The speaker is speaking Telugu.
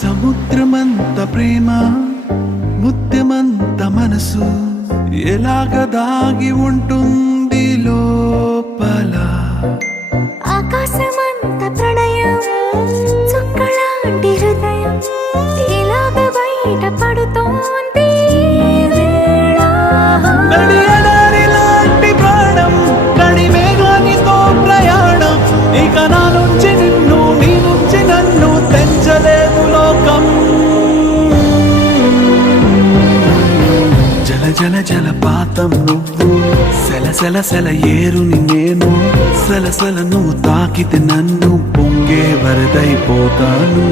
సముద్రమంత ప్రేమ ముత్యమంత మనసు ఎలాగ దాగి ఉంటుంది లోపల. ఆకాశమంత ప్రణయం చుక్కలాంటి హృదయం ఇలాగ బయట పడుతోంది వేళ. నడియడారిలాంటి ప్రాణం నడిమేఘానితో ప్రయాణం ఇక నా నుంచి నిన్ను నీ నుంచి నన్ను తెంచలేదు లోకం. జల జల జలపాతం నువ్వు సెల సెల సెల ఏరుని నేను సలసల నువ్వు తాకితే నన్ను పొంగే వరదైపోతాను.